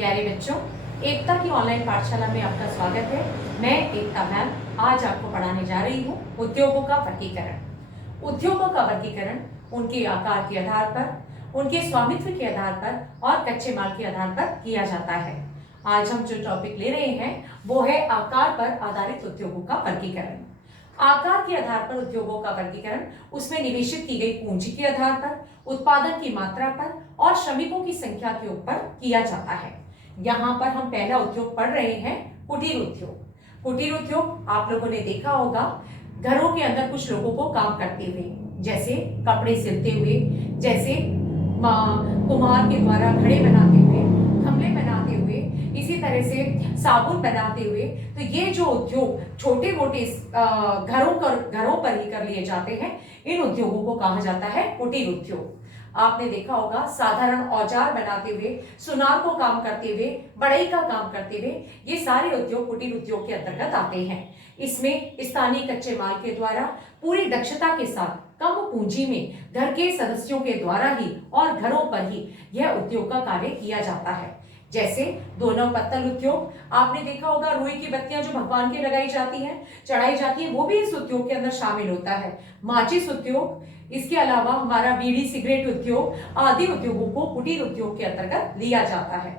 प्यारे बच्चों, एकता की ऑनलाइन पाठशाला में आपका स्वागत है। मैं एकता मैम आज आपको पढ़ाने जा रही हूँ उद्योगों का वर्गीकरण। उद्योगों का वर्गीकरण उनके आकार के आधार पर, उनके स्वामित्व के आधार पर और कच्चे माल के आधार पर किया जाता है। आज हम जो टॉपिक ले रहे हैं वो है आकार पर आधारित उद्योगों का वर्गीकरण। आकार के आधार पर उद्योगों का वर्गीकरण उसमें निवेशित की गई पूंजी के आधार पर, उत्पादन की मात्रा पर और श्रमिकों की संख्या के ऊपर किया जाता है। यहाँ पर हम पहला उद्योग पढ़ रहे हैं कुटीर उद्योग। कुटीर उद्योग आप लोगों ने देखा होगा, घरों के अंदर कुछ लोगों को काम करते हुए, जैसे कपड़े सिलते हुए, जैसे कुम्हार के द्वारा घड़े बनाते हुए, गमले बनाते हुए, इसी तरह से साबुन बनाते हुए। तो ये जो उद्योग छोटे मोटे घरों पर ही कर लिए जाते हैं, इन उद्योगों को कहा जाता है कुटीर उद्योग। आपने देखा होगा साधारण औजार बनाते हुए, सुनार को काम करते हुए, बढ़ई का काम करते हुए, ये सारे उद्योग कुटीर उद्योग के अंतर्गत आते हैं। इसमें स्थानीय कच्चे माल के द्वारा पूरी दक्षता के साथ कम पूंजी में घर के सदस्यों के द्वारा ही और घरों पर ही यह उद्योग का कार्य किया जाता है। जैसे दोनों पत्तल उद्योग, आपने देखा होगा रुई की बत्तियां जो भगवान के लगाई जाती हैं, चढ़ाई जाती है, वो भी इस उद्योग के अंदर शामिल होता है। माचिस उद्योग, इसके अलावा हमारा बीड़ी सिगरेट उद्योग आदि उद्योगों को कुटीर उद्योग के अंतर्गत लिया जाता है।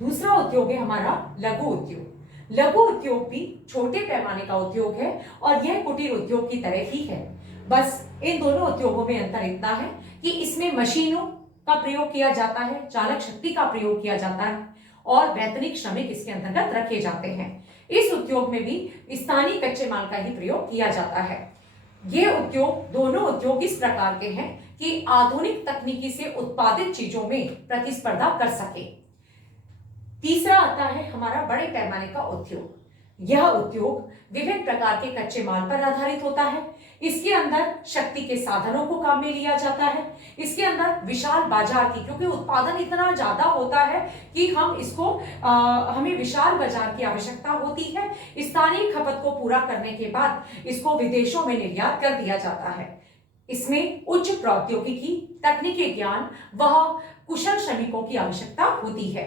दूसरा उद्योग है हमारा लघु उद्योग। लघु उद्योग भी छोटे पैमाने का उद्योग है और यह कुटीर उद्योग की तरह ही है। बस इन दोनों उद्योगों में अंतर इतना है कि इसमें मशीनों का प्रयोग किया जाता है, चालक शक्ति का प्रयोग किया जाता है और वैतनिक श्रमिक इसके अंतर्गत रखे जाते हैं। इस उद्योग में भी स्थानीय कच्चे माल का ही प्रयोग किया जाता है। ये उद्योग, दोनों उद्योग इस प्रकार के हैं कि आधुनिक तकनीकी से उत्पादित चीजों में प्रतिस्पर्धा कर सके। तीसरा आता है हमारा बड़े पैमाने का उद्योग। यह उद्योग विभिन्न प्रकार के कच्चे माल पर आधारित होता है। इसके अंदर शक्ति के साधनों को काम में लिया जाता है। इसके अंदर विशाल बाजार की, क्योंकि उत्पादन इतना ज्यादा होता है कि हमें विशाल बाजार की आवश्यकता होती है। स्थानीय खपत को पूरा करने के बाद इसको विदेशों में निर्यात कर दिया जाता है। इसमें उच्च प्रौद्योगिकी, तकनीकी ज्ञान व कुशल श्रमिकों की आवश्यकता होती है।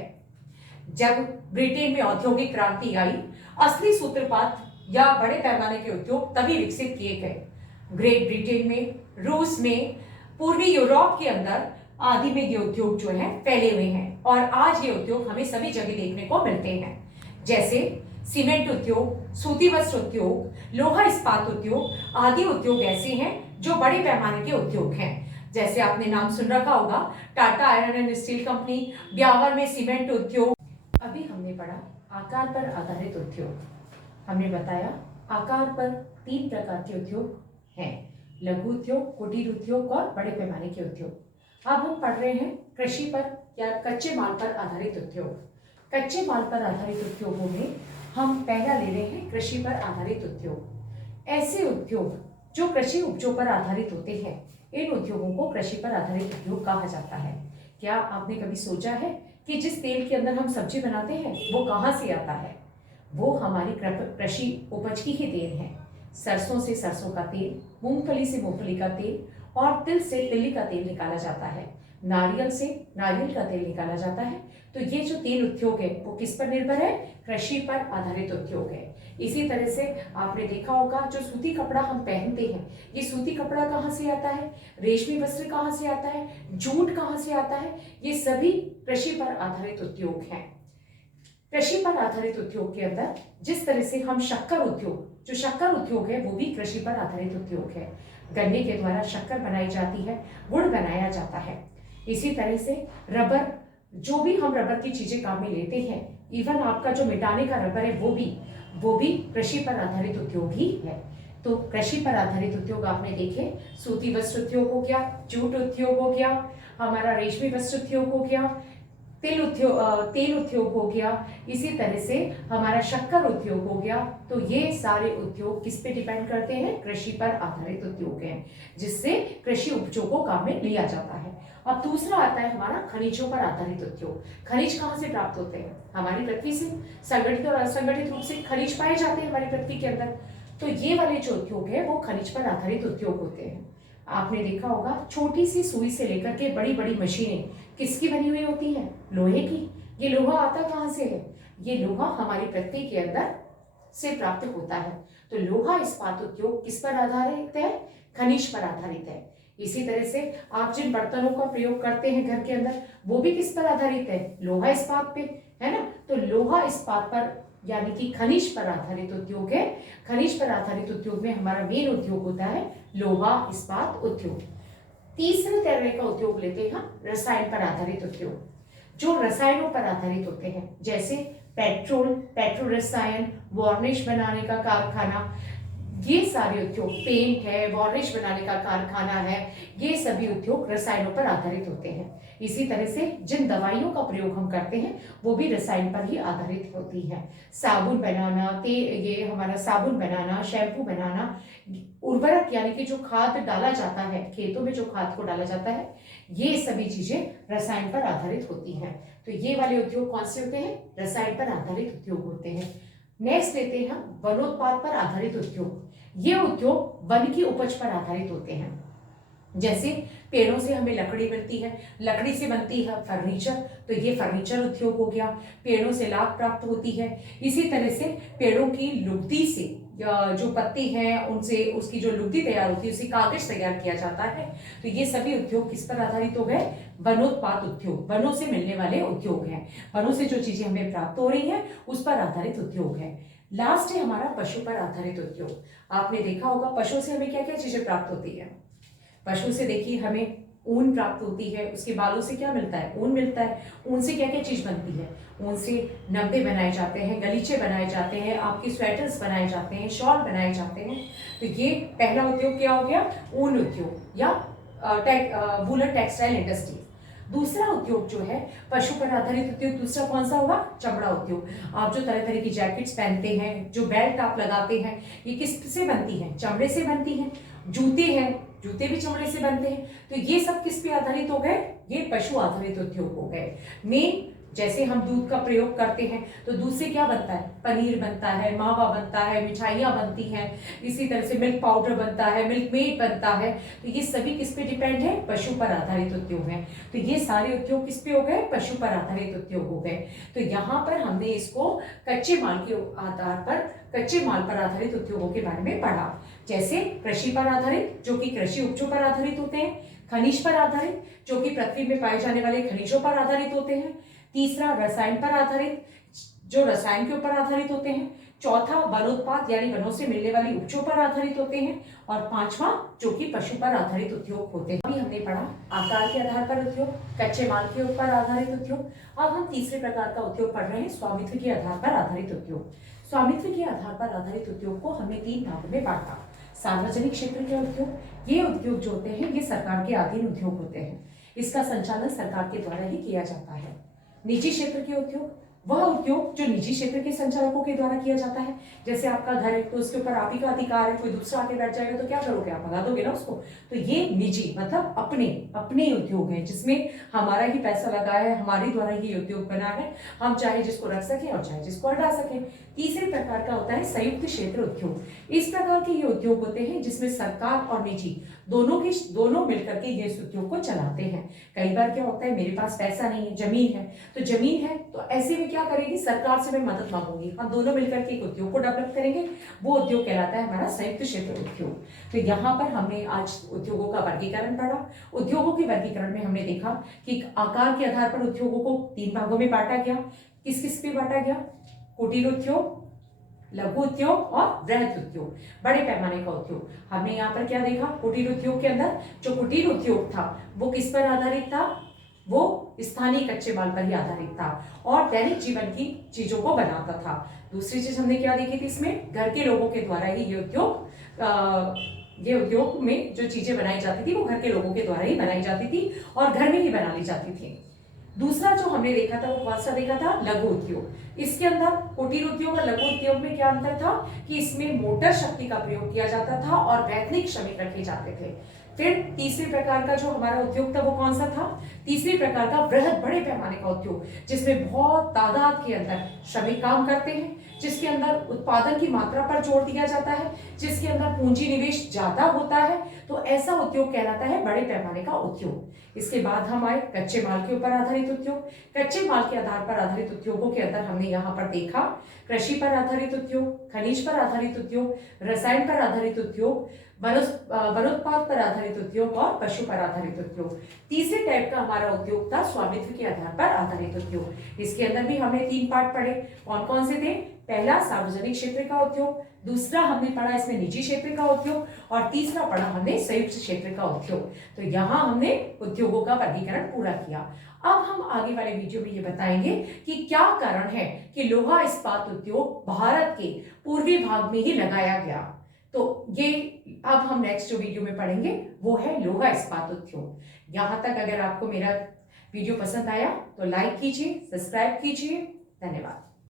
जब ब्रिटेन में औद्योगिक क्रांति आई, असली सूत्रपात या बड़े पैमाने के उद्योग तभी विकसित किए गए। ग्रेट ब्रिटेन में, रूस में, पूर्वी यूरोप के अंदर आदि में ये उद्योग जो है फैले हुए हैं और आज ये उद्योग हमें सभी जगह देखने को मिलते हैं। जैसे सीमेंट उद्योग, सूती वस्त्र उद्योग, लोहा इस्पात उद्योग आदि उद्योग ऐसे हैं जो बड़े पैमाने के उद्योग हैं। जैसे आपने नाम सुन रखा होगा, Tata iron and steel company, Beawar में सीमेंट उद्योग। अभी हमने पढ़ा आकार पर आधारित उद्योग। हमने बताया आकार पर 3 प्रकार के उद्योग हैं, लघु उद्योग, कुटीर उद्योग और बड़े पैमाने के उद्योग। अब हम पढ़ रहे हैं कृषि पर या कच्चे माल पर आधारित उद्योग। कच्चे माल पर आधारित उद्योगों में हम पहला ले रहे हैं कृषि पर आधारित उद्योग। ऐसे उद्योग जो कृषि उपजों पर आधारित होते हैं, इन उद्योगों को कृषि पर आधारित उद्योग कहा जाता है। क्या आपने कभी सोचा है कि जिस तेल के अंदर हम सब्जी बनाते हैं वो कहाँ से आता है? वो हमारी कृषि उपज की ही देन है। सरसों से सरसों का तेल, मूंगफली से मूंगफली का तेल और तिल से तिल्ली का तेल निकाला जाता है। नारियल से नारियल का तेल निकाला जाता है। तो ये जो तेल उद्योग है वो किस पर निर्भर है? कृषि पर आधारित उद्योग है। इसी तरह से आपने देखा होगा जो सूती कपड़ा हम पहनते हैं, ये सूती कपड़ा कहाँ से आता है? रेशमी वस्त्र कहाँ से आता है? जूट कहाँ से आता है? ये सभी कृषि पर आधारित उद्योग हैं। कृषि पर आधारित उद्योग के अंदर जिस तरह से हम शक्कर उद्योग, जो शक्कर उद्योग है वो भी कृषि पर आधारित उद्योग है। गन्ने के द्वारा शक्कर बनाई जाती है, गुड़ बनाया जाता है। इसी तरह से रबर, जो भी हम रबर की चीजें काम में लेते हैं, इवन आपका जो मिटाने का रबर है वो भी कृषि पर आधारित उद्योग ही है। तो कृषि पर आधारित उद्योग आपने देखे, सूती वस्त्र उद्योग हो गया, जूट उद्योग हो गया, हमारा रेशमी वस्त्र उद्योग हो गया, तेल उद्योग हो गया, इसी तरह से हमारा शक्कर उद्योग हो गया। तो ये सारे उद्योग किस पे डिपेंड करते हैं? कृषि पर आधारित उद्योग हैं, जिससे कृषि उपजों को काम में लिया जाता है। अब दूसरा आता है हमारा खनिजों पर आधारित उद्योग। खनिज कहाँ से प्राप्त होते हैं? हमारी पृथ्वी से। संगठित और असंगठित रूप से खनिज पाए जाते हैं हमारी पृथ्वी के अंदर। तो ये वाले जो उद्योग है वो खनिज पर आधारित उद्योग होते हैं। आपने देखा होगा छोटी सी सुई से लेकर के बड़ी बड़ी मशीनें किसकी बनी हुई होती हैं? लोहे की। ये लोहा आता कहाँ से है? ये लोहा हमारी पृथ्वी के अंदर से प्राप्त होता है। तो लोहा इस्पात उद्योग किस पर आधारित है? खनिज पर आधारित है। इसी तरह से आप जिन बर्तनों का प्रयोग करते हैं घर के अंदर, वो भी किस पर आधारित है? लोहा इस्पात पे, है ना। तो लोहा इस्पात पर यानी कि खनिज पर आधारित उद्योग है। खनिज पर आधारित उद्योग में हमारा मेन उद्योग होता है लोहा इस्पात उद्योग। तीसरे तरह का उद्योग लेते हैं रसायन पर आधारित उद्योग, जो रसायनों पर आधारित होते हैं, जैसे पेट्रोल रसायन, वार्निश बनाने का कारखाना, ये सारे उद्योग, पेंट है, वार्निश बनाने का कारखाना है, ये सभी उद्योग रसायनों पर आधारित होते हैं। इसी तरह से जिन दवाइयों का प्रयोग हम करते हैं वो भी रसायन पर ही आधारित होती हैं। साबुन बनाना, ये हमारा साबुन बनाना, शैम्पू बनाना, उर्वरक यानी कि जो खाद डाला जाता है खेतों में, जो खाद को डाला जाता है, ये सभी चीजें रसायन पर आधारित होती हैं। तो ये वाले उद्योग कौन से होते हैं? रसायन पर आधारित उद्योग होते हैं। नेक्स्ट लेते हैं वनोत्पाद पर आधारित उद्योग। ये उद्योग वन की उपज पर आधारित होते हैं। जैसे पेड़ों से हमें लकड़ी मिलती है, लकड़ी से बनती है फर्नीचर, तो ये फर्नीचर उद्योग हो गया। पेड़ों से लाख प्राप्त होती है। इसी तरह से पेड़ों की लुगदी से, जो पत्ती हैं उनसे उसकी जो लुगदी तैयार होती है, उसे कागज तैयार किया जाता है। तो ये सभी उद्योग किस पर आधारित हो गए? वनोत्पाद उद्योग, वनों से मिलने वाले उद्योग हैं। वनों से जो चीजें हमें प्राप्त हो रही हैं उस पर आधारित उद्योग है। लास्ट है हमारा पशु पर आधारित उद्योग। आपने देखा होगा पशु से हमें क्या क्या चीजें प्राप्त होती है। पशु से देखिए हमें ऊन प्राप्त होती है, उसके बालों से क्या मिलता है? ऊन मिलता है। ऊन से क्या क्या चीज बनती है? ऊन से नब्बे बनाए जाते हैं, गलीचे बनाए जाते हैं, आपके स्वेटर्स बनाए जाते हैं, शॉल बनाए जाते हैं। तो ये पहला उद्योग क्या हो गया? ऊन उद्योग या वूलन टेक्सटाइल इंडस्ट्री। दूसरा उद्योग जो है पशु पर आधारित उद्योग, दूसरा कौन सा होगा? चमड़ा उद्योग। आप जो तरह तरह की जैकेट्स पहनते हैं, जो बेल्ट आप लगाते हैं, ये किस से बनती हैं? चमड़े से बनती हैं। जूते हैं, जूते भी चमड़े से बनते हैं। तो ये सब किस पे आधारित हो गए? ये पशु आधारित उद्योग हो गए। मेन जैसे हम दूध का प्रयोग करते हैं तो दूध से क्या बनता है? पनीर बनता है, मावा बनता है, मिठाइयाँ बनती हैं। इसी तरह से मिल्क पाउडर बनता है, मिल्क मेड बनता है। तो ये सभी किस पे डिपेंड है? पशु पर आधारित उद्योग है। तो ये सारे उद्योग किस पे हो गए? पशु पर आधारित उद्योग हो गए। तो यहाँ पर हमने इसको कच्चे माल के आधार पर, कच्चे माल पर आधारित उद्योगों के बारे में पढ़ा। जैसे कृषि पर आधारित, जो कि कृषि उपजों पर आधारित होते हैं। खनिज पर आधारित, जो कि पृथ्वी में पाए जाने वाले खनिजों पर आधारित होते हैं। तीसरा रसायन पर आधारित, जो रसायन के ऊपर आधारित होते हैं। चौथा वनोत्पाद यानी वनों से मिलने वाली उपजों पर आधारित होते हैं। और पांचवा जो कि पशु पर आधारित उद्योग होते हैं। अभी हमने पढ़ा आकार के आधार पर उद्योग, कच्चे माल के ऊपर आधारित उद्योग। अब हम तीसरे प्रकार का उद्योग पढ़ रहे हैं, स्वामित्व के आधार पर आधारित उद्योग। स्वामित्व के आधार पर आधारित उद्योग को हमने 3 भागों में बांटा। सार्वजनिक क्षेत्र के उद्योग, ये उद्योग जो होते हैं ये सरकार के अधीन उद्योग होते हैं। इसका संचालन सरकार के द्वारा ही किया जाता है। निजी क्षेत्र के उद्योग, वह उद्योग जो निजी क्षेत्र के संचालकों के द्वारा किया जाता है। जैसे आपका घर है तो उसके ऊपर आप ही का अधिकार है, कोई दूसरा आके बैठ जाएगा तो क्या करोगे? आप भगा दोगे ना उसको। तो ये निजी मतलब अपने उद्योग हैं, जिसमें हमारा ही पैसा लगा है, हमारे द्वारा ही उद्योग बना है। हम चाहे जिसको रख सकें और चाहे जिसको हटा सकें। तीसरे प्रकार का होता है संयुक्त क्षेत्र उद्योग। इस प्रकार के ये उद्योग होते हैं जिसमें सरकार और निजी दोनों मिलकर के ये उद्योग को चलाते हैं। कई बार क्या होता है, मेरे पास पैसा नहीं है, जमीन है, तो ऐसे में क्या करेगी सरकार से मैं मदद मांगूंगी, हम दोनों मिलकर के एक उद्योग को डेवलप करेंगे। वो उद्योग कहलाता है हमारा संयुक्त क्षेत्र उद्योग। तो यहाँ पर हमने आज उद्योगों का वर्गीकरण पढ़ा। उद्योगों के वर्गीकरण में हमने देखा कि आकार के आधार पर उद्योगों को 3 भागों में बांटा गया। किस किस पे बांटा गया? कुटीर उद्योग, लघु उद्योग और वृहद उद्योग, बड़े पैमाने का उद्योग। हमने यहाँ पर क्या देखा? कुटीर उद्योग के अंदर जो कुटीर उद्योग था वो किस पर आधारित था? वो स्थानीय कच्चे माल पर ही आधारित था और दैनिक जीवन की चीजों को बनाता था। दूसरी चीज हमने क्या देखी थी इसमें? घर के लोगों के द्वारा ही ये उद्योग में जो चीजें बनाई जाती थी वो घर के लोगों के द्वारा ही बनाई जाती थी और घर में ही बना ली जाती थी। दूसरा जो हमने देखा था वो कौन सा देखा था? लघु उद्योग। इसके अंदर कुटीर उद्योग और लघु उद्योग में क्या अंतर था कि इसमें मोटर शक्ति का प्रयोग किया जाता था और वैतनिक श्रमिक रखे जाते थे। फिर तीसरे प्रकार का जो हमारा उद्योग था वो कौन सा था? तीसरे प्रकार का वृहद, बड़े पैमाने का उद्योग, जिसमें बहुत तादाद के अंदर श्रमिक काम करते हैं, जिसके अंदर उत्पादन की मात्रा पर जोर दिया जाता है, जिसके अंदर पूंजी निवेश ज्यादा होता है। तो ऐसा उद्योग कहलाता है बड़े पैमाने का उद्योग। इसके बाद हम आए कच्चे माल के ऊपर आधारित उद्योग। कच्चे माल के आधार पर आधारित उद्योगों के अंदर हमने यहाँ पर देखा कृषि पर आधारित उद्योग, खनिज पर आधारित उद्योग, रसायन पर आधारित उद्योग, वनोत्पाद पर आधारित उद्योग और पशु पर आधारित उद्योग। तीसरे टाइप का हमारा उद्योग था स्वामित्व के आधार पर आधारित उद्योग। इसके अंदर भी हमने 3 पार्ट पढ़े। कौन कौन से थे? पहला सार्वजनिक क्षेत्र का उद्योग, दूसरा हमने पढ़ा इसमें निजी क्षेत्र का उद्योग और तीसरा पढ़ा हमने संयुक्त क्षेत्र का उद्योग। तो यहाँ हमने उद्योगों का वर्गीकरण पूरा किया। अब हम आगे वाले वीडियो में ये बताएंगे कि क्या कारण है कि लोहा इस्पात उद्योग भारत के पूर्वी भाग में ही लगाया गया। तो ये अब हम नेक्स्ट जो वीडियो में पढ़ेंगे वो है लोहा इस्पात उद्योग। यहाँ तक अगर आपको मेरा वीडियो पसंद आया तो लाइक कीजिए, सब्सक्राइब कीजिए। धन्यवाद।